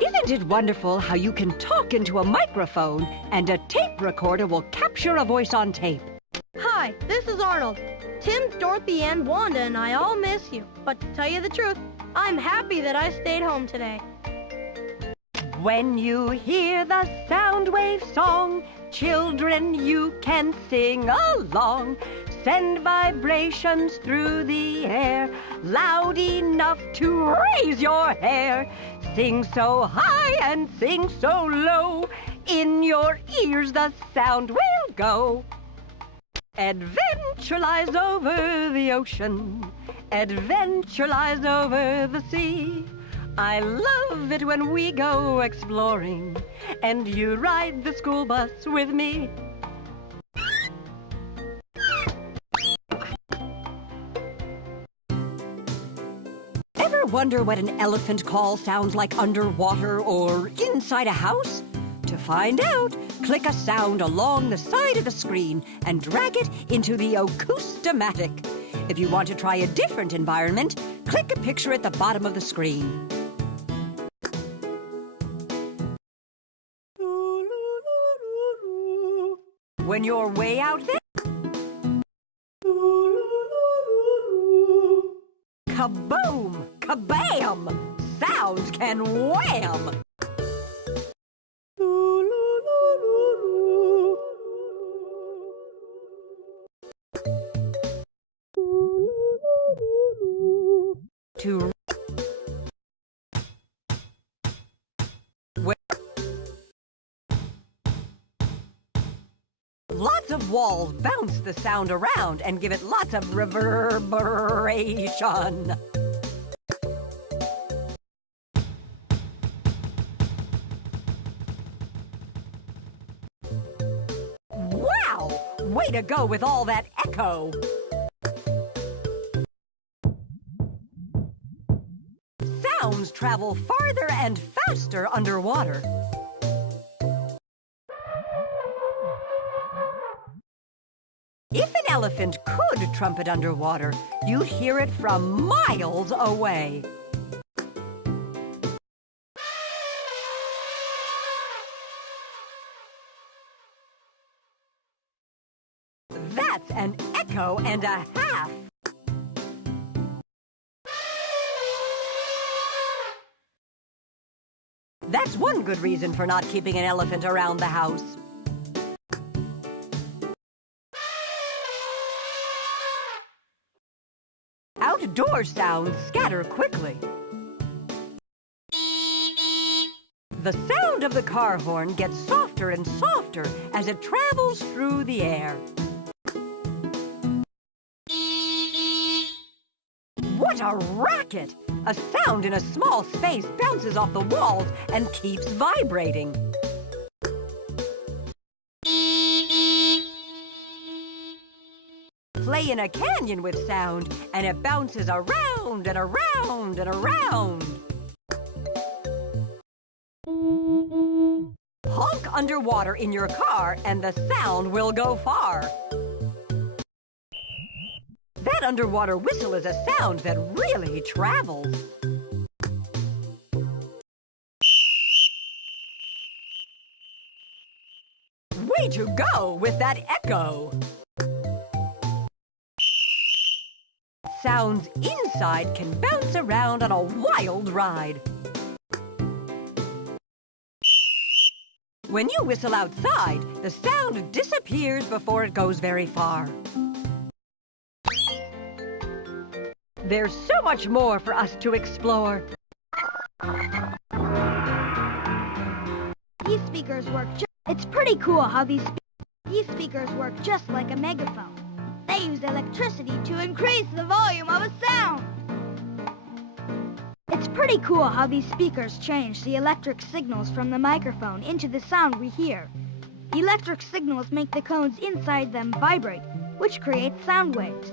Isn't it wonderful how you can talk into a microphone and a tape recorder will capture a voice on tape? Hi, this is Arnold. Tim, Dorothy, and Wanda and I all miss you. But to tell you the truth, I'm happy that I stayed home today. When you hear the sound wave song, children, you can sing along. Send vibrations through the air, loud enough to raise your hair. Sing so high and sing so low, in your ears the sound will go. Adventure lies over the ocean, adventure lies over the sea. I love it when we go exploring, and you ride the school bus with me. Ever wonder what an elephant call sounds like underwater or inside a house? To find out, click a sound along the side of the screen and drag it into the Acoustomatic. If you want to try a different environment, click a picture at the bottom of the screen. When you're way out there, kaboom, kabam, sounds can wham. To lots of walls bounce the sound around and give it lots of reverberation. Wow! Way to go with all that echo! Sounds travel farther and faster underwater. If an elephant could trumpet underwater, you'd hear it from miles away. That's an echo and a half. That's one good reason for not keeping an elephant around the house. Outdoor sounds scatter quickly. The sound of the car horn gets softer and softer as it travels through the air. What a racket! A sound in a small space bounces off the walls and keeps vibrating. Play in a canyon with sound, and it bounces around and around and around. Honk underwater in your car, and the sound will go far. That underwater whistle is a sound that really travels. Way to go with that echo! Sounds inside can bounce around on a wild ride. When you whistle outside, the sound disappears before it goes very far. There's so much more for us to explore. These speakers work It's pretty cool how these speakers work just like a megaphone. They use electricity to increase the volume of a sound. It's pretty cool how these speakers change the electric signals from the microphone into the sound we hear. Electric signals make the cones inside them vibrate, which creates sound waves.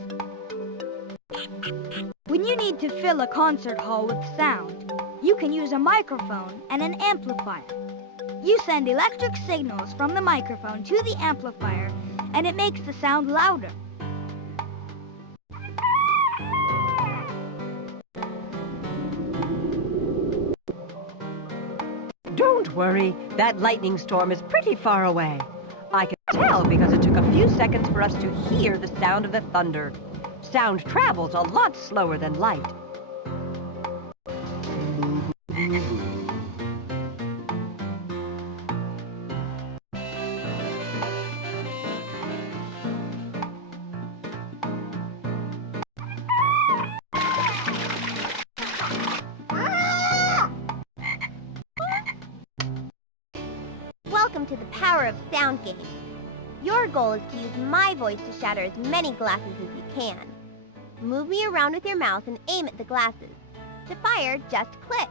When you need to fill a concert hall with sound, you can use a microphone and an amplifier. You send electric signals from the microphone to the amplifier, and it makes the sound louder. Don't worry, that lightning storm is pretty far away. I can tell because it took a few seconds for us to hear the sound of the thunder. Sound travels a lot slower than light. Welcome to the Power of Sound game. Your goal is to use my voice to shatter as many glasses as you can. Move me around with your mouth and aim at the glasses. To fire, just click.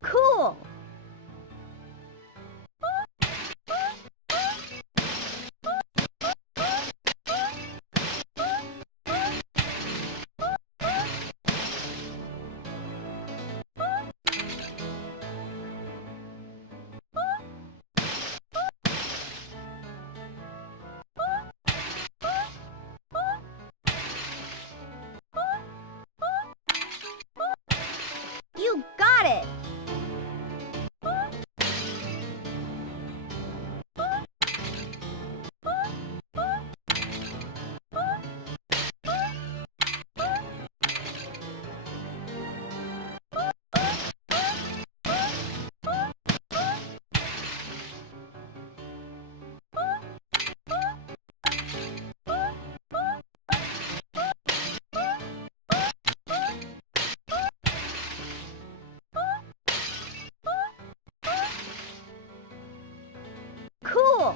Cool! You got it! Cool!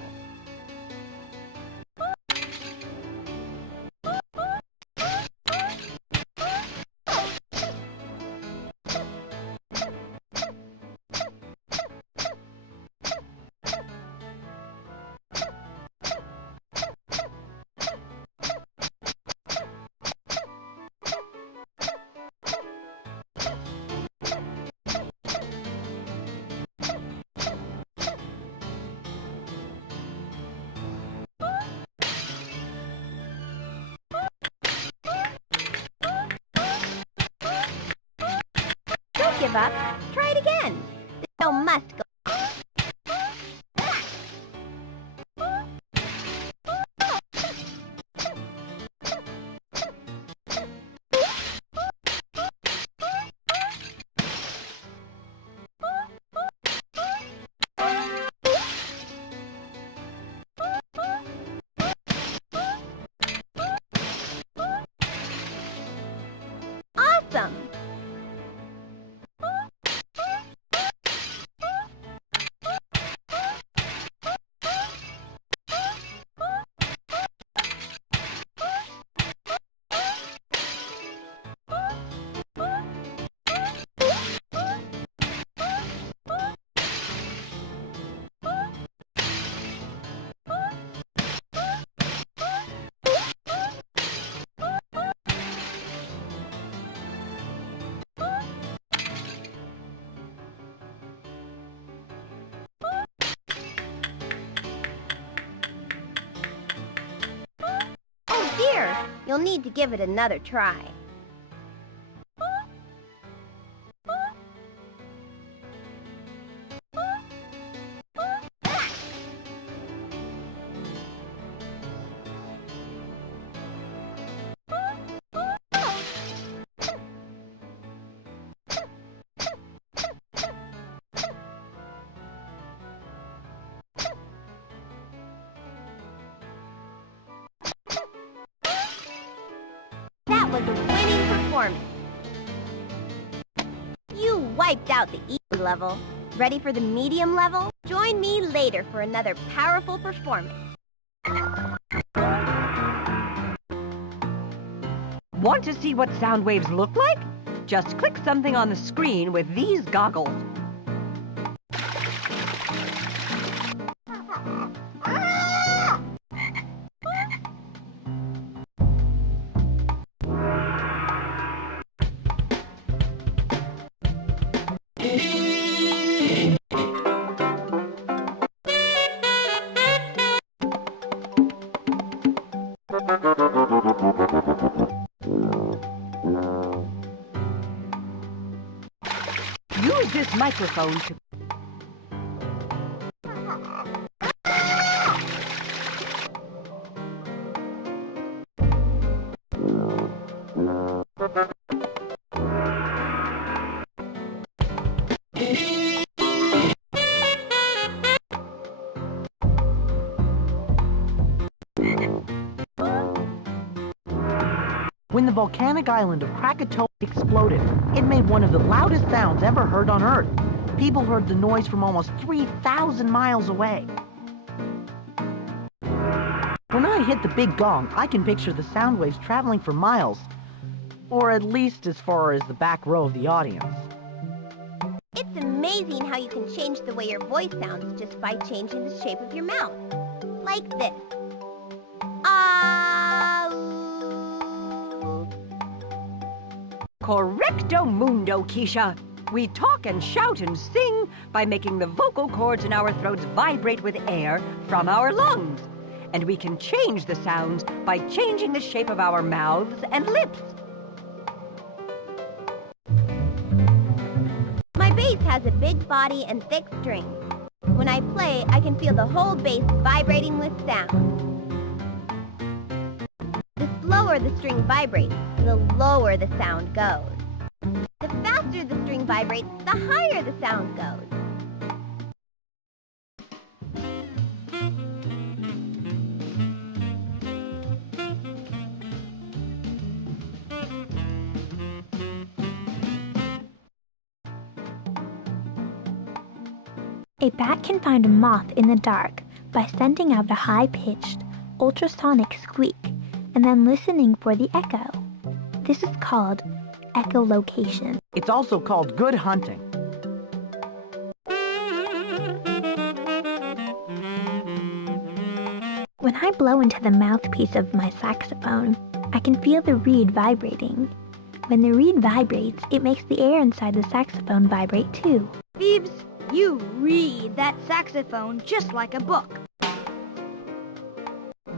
Don't give up. Try it again. The show must go. Awesome! Oh dear! You'll need to give it another try. That was a winning performance. You wiped out the easy level. Ready for the medium level? Join me later for another powerful performance. Want to see what sound waves look like? Just click something on the screen with these goggles. Use this microphone to... When the volcanic island of Krakatoa exploded, it made one of the loudest sounds ever heard on Earth. People heard the noise from almost 3,000 miles away. When I hit the big gong, I can picture the sound waves traveling for miles, or at least as far as the back row of the audience. It's amazing how you can change the way your voice sounds just by changing the shape of your mouth. Like this. Correcto mundo, Keesha. We talk and shout and sing by making the vocal cords in our throats vibrate with air from our lungs. And we can change the sounds by changing the shape of our mouths and lips. My bass has a big body and thick strings. When I play, I can feel the whole bass vibrating with sound. The slower the string vibrates, the lower the sound goes. The faster the string vibrates, the higher the sound goes. A bat can find a moth in the dark by sending out a high-pitched, ultrasonic squeak and then listening for the echo. This is called echolocation. It's also called good hunting. When I blow into the mouthpiece of my saxophone, I can feel the reed vibrating. When the reed vibrates, it makes the air inside the saxophone vibrate too. Phoebes, you read that saxophone just like a book.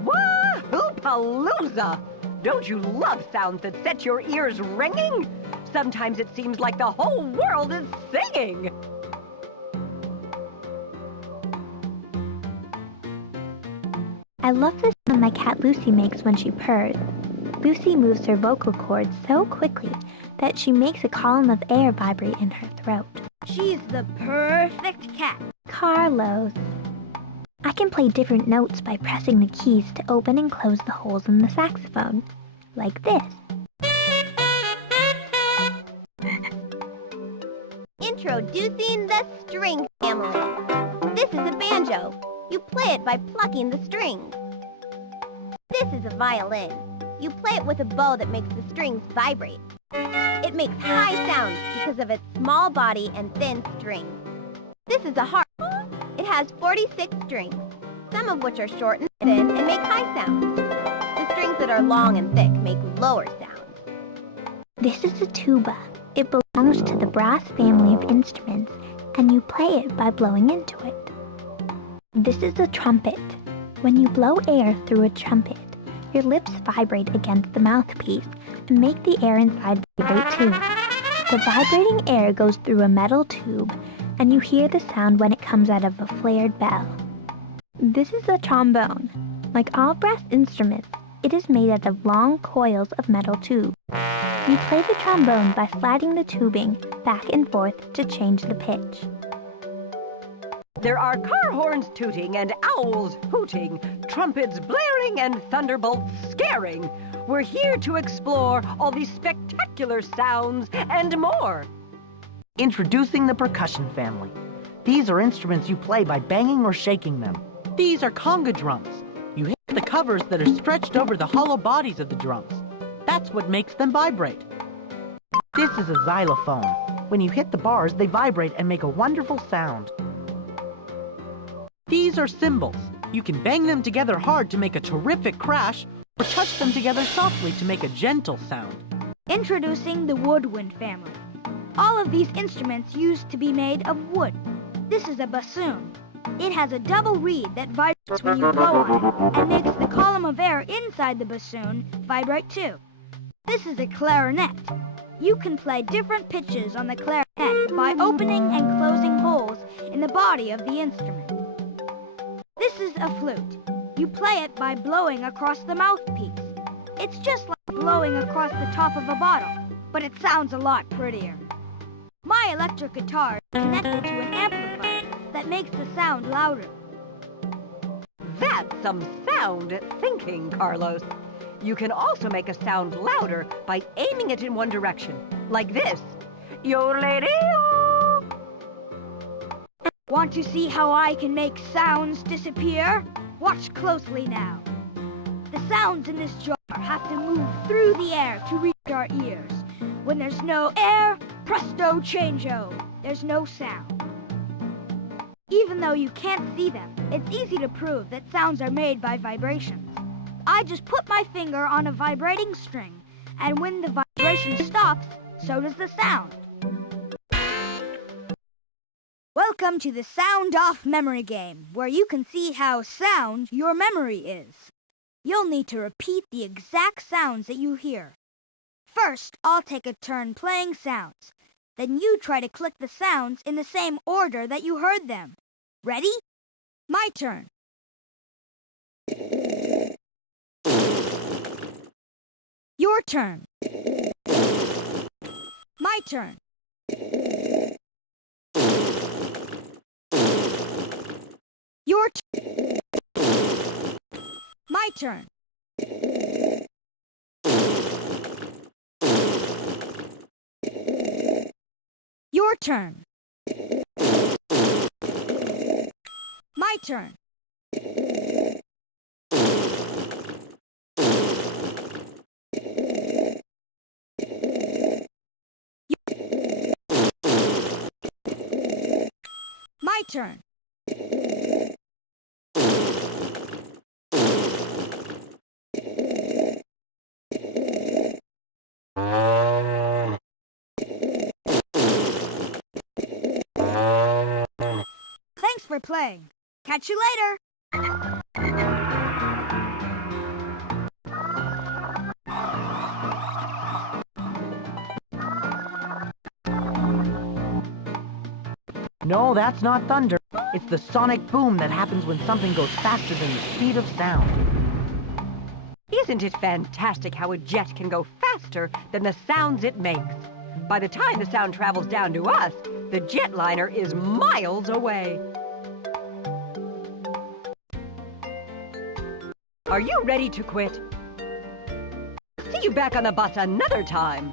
Wahoo-palooza! Don't you love sounds that set your ears ringing? Sometimes it seems like the whole world is singing. I love the sound my cat Lucy makes when she purrs. Lucy moves her vocal cords so quickly that she makes a column of air vibrate in her throat. She's the perfect cat. Carlos. I can play different notes by pressing the keys to open and close the holes in the saxophone, like this. Introducing the string family. This is a banjo. You play it by plucking the strings. This is a violin. You play it with a bow that makes the strings vibrate. It makes high sounds because of its small body and thin strings. This is a harp. It has 46 strings, some of which are short and thin and make high sounds. The strings that are long and thick make lower sounds. This is a tuba. It belongs to the brass family of instruments, and you play it by blowing into it. This is a trumpet. When you blow air through a trumpet, your lips vibrate against the mouthpiece and make the air inside vibrate too. The vibrating air goes through a metal tube, and you hear the sound when it comes out of a flared bell. This is a trombone. Like all brass instruments, it is made out of long coils of metal tube. You play the trombone by sliding the tubing back and forth to change the pitch. There are car horns tooting and owls hooting, trumpets blaring and thunderbolts scaring. We're here to explore all these spectacular sounds and more. Introducing the Percussion Family. These are instruments you play by banging or shaking them. These are Conga Drums. You hit the covers that are stretched over the hollow bodies of the drums. That's what makes them vibrate. This is a xylophone. When you hit the bars, they vibrate and make a wonderful sound. These are cymbals. You can bang them together hard to make a terrific crash, or touch them together softly to make a gentle sound. Introducing the woodwind family. All of these instruments used to be made of wood. This is a bassoon. It has a double reed that vibrates when you blow on it and makes the column of air inside the bassoon vibrate too. This is a clarinet. You can play different pitches on the clarinet by opening and closing holes in the body of the instrument. This is a flute. You play it by blowing across the mouthpiece. It's just like blowing across the top of a bottle, but it sounds a lot prettier. My electric guitar is connected to an amplifier that makes the sound louder. That's some sound thinking, Carlos. You can also make a sound louder by aiming it in one direction, like this. Yo-lady-o! Want to see how I can make sounds disappear? Watch closely now. The sounds in this jar have to move through the air to reach our ears. When there's no air, presto changeo, there's no sound. Even though you can't see them, it's easy to prove that sounds are made by vibrations. I just put my finger on a vibrating string, and when the vibration stops, so does the sound. Welcome to the Sound Off Memory Game, where you can see how sound your memory is. You'll need to repeat the exact sounds that you hear. First, I'll take a turn playing sounds. Then you try to click the sounds in the same order that you heard them. Ready? My turn. Your turn. My turn. Your turn. My turn. Your turn. My turn. My turn. Thanks for playing. Catch you later. No, that's not thunder. It's the sonic boom that happens when something goes faster than the speed of sound. Isn't it fantastic how a jet can go faster than the sounds it makes? By the time the sound travels down to us, the jetliner is miles away. Are you ready to quit? See you back on the bus another time.